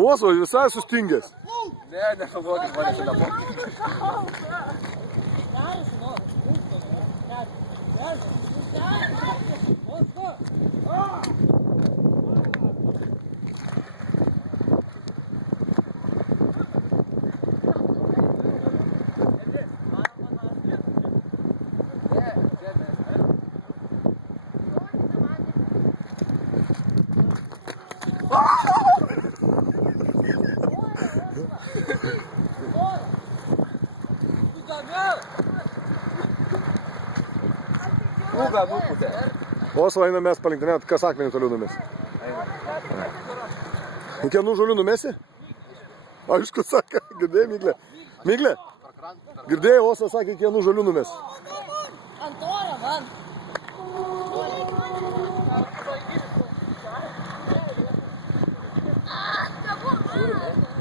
Oso visai sustingęs. Ne, nepavogis manęs nebuvo. Ūgą nuputė. Oso einam mes palinktinėt, kas akmenį toliau numes. Kienų žolių numesi? Aišku, sakė, girdėjai, Miglė? Miglė? Girdėjai, Oso sakė, kienų žolių numes. Ant oro, man. Žiūrime.